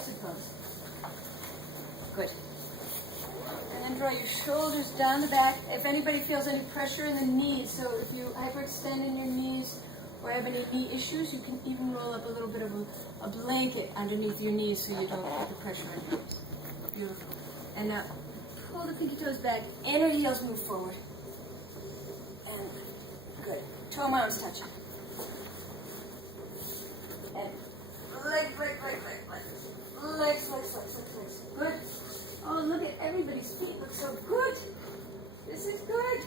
Suppose. Good. And then draw your shoulders down the back. If anybody feels any pressure in the knees, so if you hyperextend in your knees or have any knee issues, you can even roll up a little bit of a blanket underneath your knees so you don't put the pressure on your knees. Beautiful. And now pull the pinky toes back. Inner heels move forward. And good. Toe mounts touching. And legs. Legs. Good. Oh, look at everybody's feet. Look so good. This is good.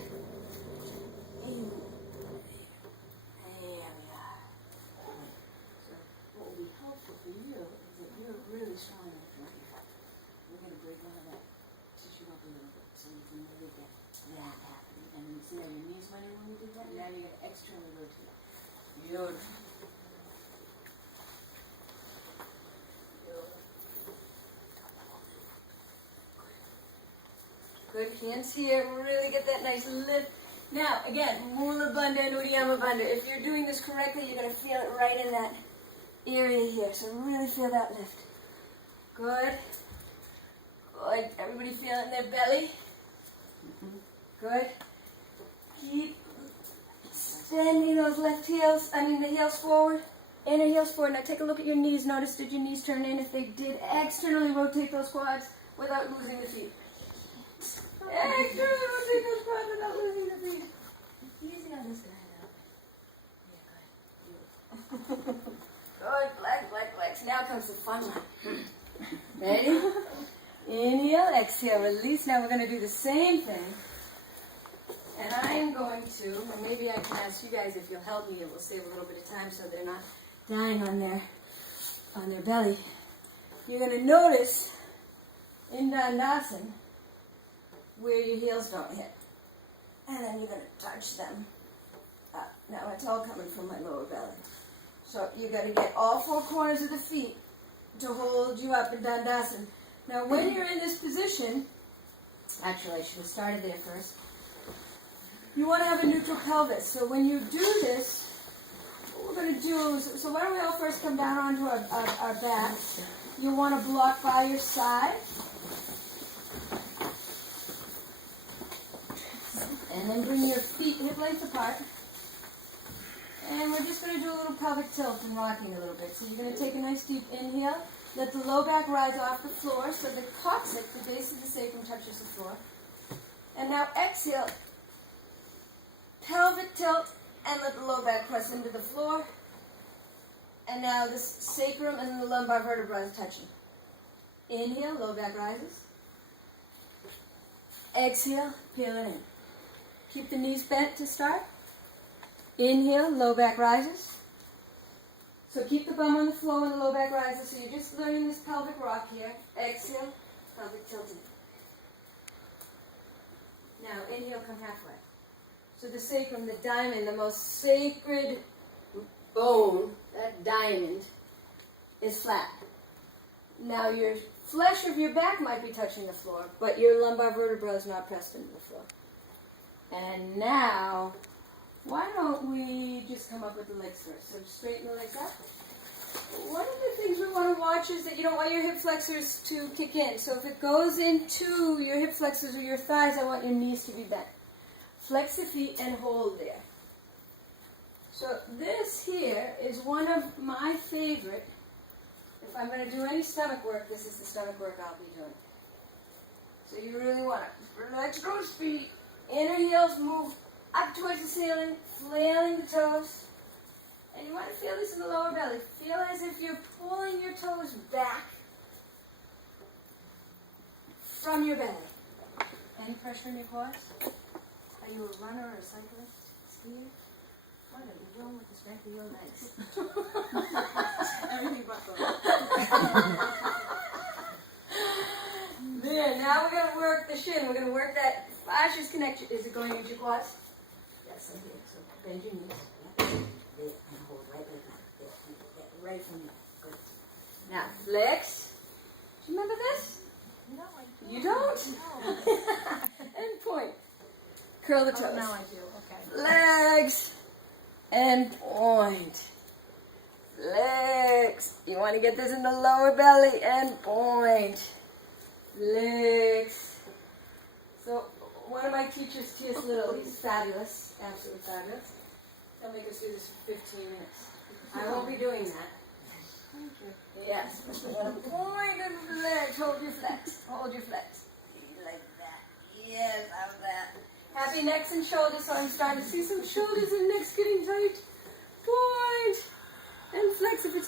There we are. So what will be helpful for you is that you're really strong in the front here. We're going to break one of that tissue up a little bit so you can really get that happening. And you see how your knees went in when we did that? Now you're going to externally rotate. Beautiful. Good, hands here, really get that nice lift. Now, again, Mula Bandha and Uddiyana Bandha. If you're doing this correctly, you're going to feel it right in that area here. So really feel that lift. Good. Good. Everybody feel it in their belly. Good. Keep extending those the heels forward. Inner heels forward. Now take a look at your knees. Notice, did your knees turn in? If they did, externally rotate those quads without losing the feet. Externally rotate those quads without losing the feet. Easy on this guy now. Yeah, good. Good. Flex. Now comes the fun one. Ready? Inhale, exhale, release. Now we're going to do the same thing. And I am going to, or maybe I can ask you guys if you'll help me. It will save a little bit of time so they're not dying on their belly. You're going to notice in dandasana where your heels don't hit. And then you're going to touch them up. Now it's all coming from my lower belly. So you got to get all four corners of the feet to hold you up in dandasana. Now when you're in this position, actually I should have started there first. You want to have a neutral pelvis. So when you do this, what we're going to do is, so why don't we all first come down onto our backs. You want to block by your side. And then bring your feet hip length apart. And we're just going to do a little pelvic tilt and rocking a little bit. So you're going to take a nice deep inhale. Let the low back rise off the floor so the coccyx, the base of the sacrum, touches the floor. And now exhale. Pelvic tilt and let the low back press into the floor. And now the sacrum and the lumbar vertebrae are touching. Inhale, low back rises. Exhale, peel it in. Keep the knees bent to start. Inhale, low back rises. So keep the bum on the floor when the low back rises. So you're just learning this pelvic rock here. Exhale, pelvic tilting. Now inhale, come halfway. So the sacrum, the diamond, the most sacred bone, that diamond, is flat. Now your flesh of your back might be touching the floor, but your lumbar vertebra is not pressed into the floor. And now, why don't we just come up with the legs first? So straighten the legs up. One of the things we want to watch is that you don't want your hip flexors to kick in. So if it goes into your hip flexors or your thighs, I want your knees to be bent. Flex the feet and hold there. So this here is one of my favorite. If I'm going to do any stomach work, this is the stomach work I'll be doing. So you really want to relax those feet. Inner heels move up towards the ceiling, flailing the toes. And you want to feel this in the lower belly. Feel as if you're pulling your toes back from your belly. Any pressure in your quads? Are you a runner or a cyclist? Skier? What are you doing with the strength of your legs? Everything but There, now we're going to work the shin. We're going to work that fascious connection. Is it going into your quads? Yes, I do. So bend your knees. Yeah. There, and hold right like that. There, right from there. Good. Now, flex. Do you remember this? No, I don't. You don't? No. And point. Curl the toes. Now I do. Okay. Legs. And point. flex. You want to get this in the lower belly and point. Flex. So one of my teachers, T.S. Little, he's fabulous, absolutely fabulous. He'll make us do this for 15 minutes. I won't be doing that. Yes, but you want to point and flex. Hold your flex. Hold your flex. Like that. Yes, how's that? Happy necks and shoulders, so I'm starting to see some shoulders and necks getting tight. Point and flex if it's